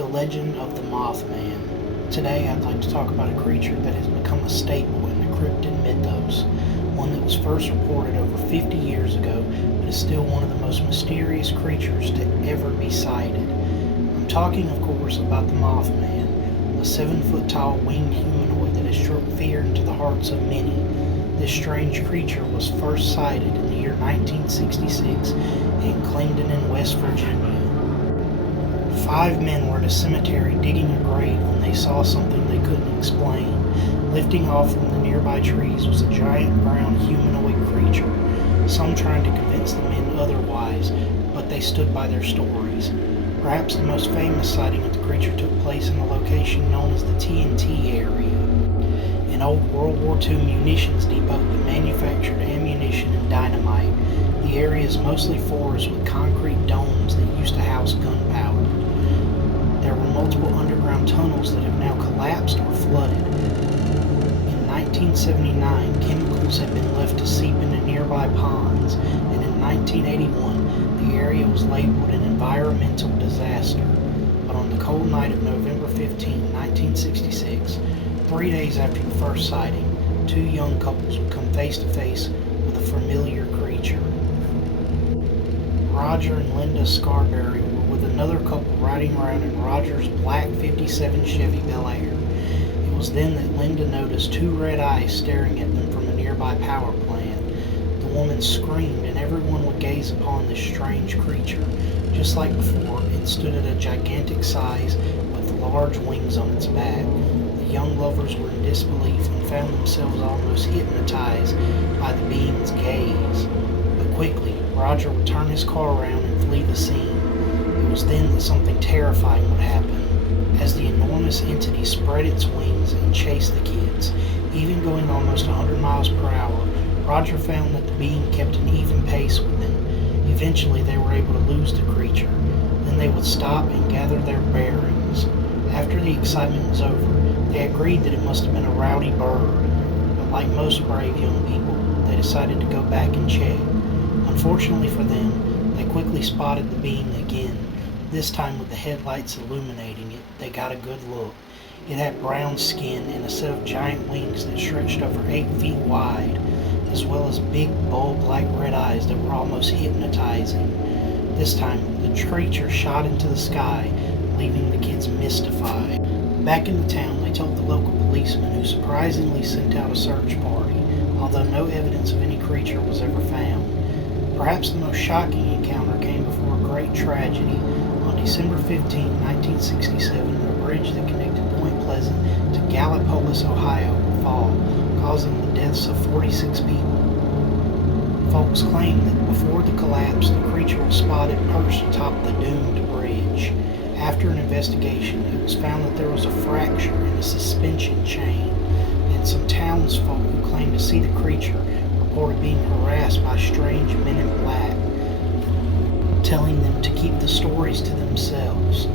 The legend of the Mothman. Today I'd like to talk about a creature that has become a staple in the cryptid mythos, one that was first reported over 50 years ago, but is still one of the most mysterious creatures to ever be sighted. I'm talking, of course, about the Mothman, a 7-foot-tall winged humanoid that has struck fear into the hearts of many. This strange creature was first sighted in the year 1966 in Clinton in West Virginia. 5 men were at a cemetery digging a grave when they saw something they couldn't explain. Lifting off from the nearby trees was a giant brown humanoid creature, some trying to convince the men otherwise, but they stood by their stories. Perhaps the most famous sighting of the creature took place in a location known as the TNT area, an old World War II munitions depot that manufactured ammunition and dynamite. The area is mostly forest with concrete domes that used to house gunpowder. There were multiple underground tunnels that have now collapsed or flooded. In 1979, chemicals had been left to seep into nearby ponds, and in 1981, the area was labeled an environmental disaster. But on the cold night of November 15, 1966, 3 days after the first sighting, 2 young couples would come face to face with a familiar creature. Roger and Linda Scarberry were with another couple riding around in Roger's black 57 Chevy Bel Air. It was then that Linda noticed 2 red eyes staring at them from a nearby power plant. The woman screamed and everyone would gaze upon this strange creature. Just like before, it stood at a gigantic size with large wings on its back. The young lovers were in disbelief and found themselves almost hypnotized by the being's gaze. But quickly, Roger would turn his car around and flee the scene. It was then that something terrifying would happen, as the enormous entity spread its wings and chased the kids. Even going almost 100 miles per hour, Roger found that the being kept an even pace with them. Eventually they were able to lose the creature. Then they would stop and gather their bearings. After the excitement was over, they agreed that it must have been a rowdy bird, but like most brave young people, they decided to go back and check. Unfortunately for them, they quickly spotted the being again. This time with the headlights illuminating it, they got a good look. It had brown skin and a set of giant wings that stretched over 8 feet wide, as well as big bulb-like red eyes that were almost hypnotizing. This time, the creature shot into the sky, leaving the kids mystified. Back in the town, they told the local policeman, who surprisingly sent out a search party, although no evidence of any creature was ever found. Perhaps the most shocking encounter came before a great tragedy. On December 15, 1967, a bridge that connected Point Pleasant to Gallipolis, Ohio, would fall, causing the deaths of 46 people. Folks claim that before the collapse, the creature was spotted perched atop the doomed bridge. After an investigation, it was found that there was a fracture in the suspension chain, and some townsfolk who claimed to see the creature reported being harassed by strange men in black, telling them to keep the stories to themselves.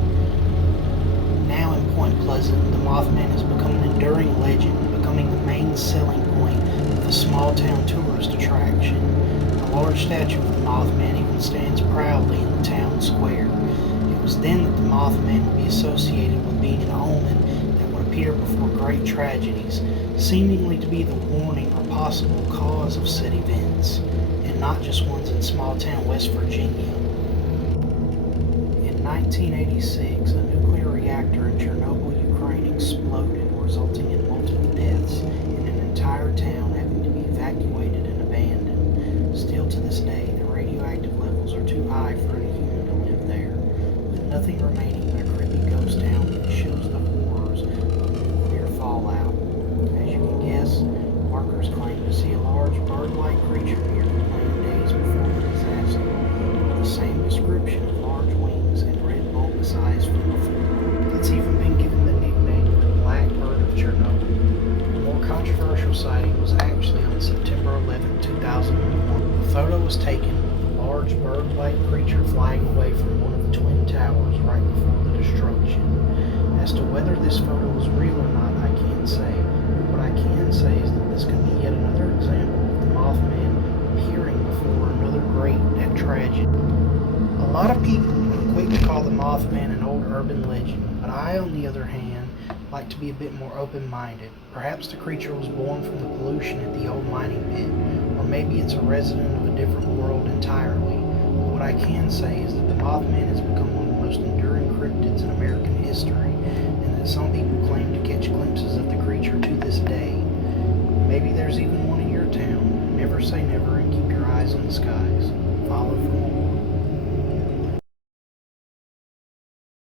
Now in Point Pleasant, the Mothman has become an enduring legend, becoming the main selling point of the small-town tourist attraction. A large statue of the Mothman even stands proudly in the town square. It was then that the Mothman would be associated with being an omen that would appear before great tragedies, seemingly to be the warning or possible cause of said events, and not just ones in small-town West Virginia. In 1986, a nuclear reactor in Chernobyl, Ukraine exploded, resulting in multiple deaths and an entire town having to be evacuated and abandoned. Still to this day, the radioactive levels are too high for any human to live there, with nothing remaining but a creepy ghost town that shows the horrors of nuclear fallout. As you can guess, workers claim to see a large bird-like creature near the plant days before the disaster, with the same description of large wings and red bulbous eyes from before. It's even been given the nickname the Black Bird of Chernobyl. A more controversial sighting was actually on September 11, 2001. The photo was taken with a large bird-like creature flying away from one of the twin towers right before the destruction. As to whether this photo was real or not, I can't say. What I can say is that this could be yet another example of the Mothman appearing before another great tragedy. A lot of people are quick to call the Mothman an old urban legend, But I, on the other hand, like to be a bit more open-minded. Perhaps the creature was born from the pollution at the old mining pit, or maybe it's a resident of a different world entirely. But what I can say is that the Mothman has become one of the most enduring cryptids in American history, and that some people claim to catch glimpses of the creature to this day. Maybe there's even one in your town. Never say never and keep your eyes on the skies. Follow for more.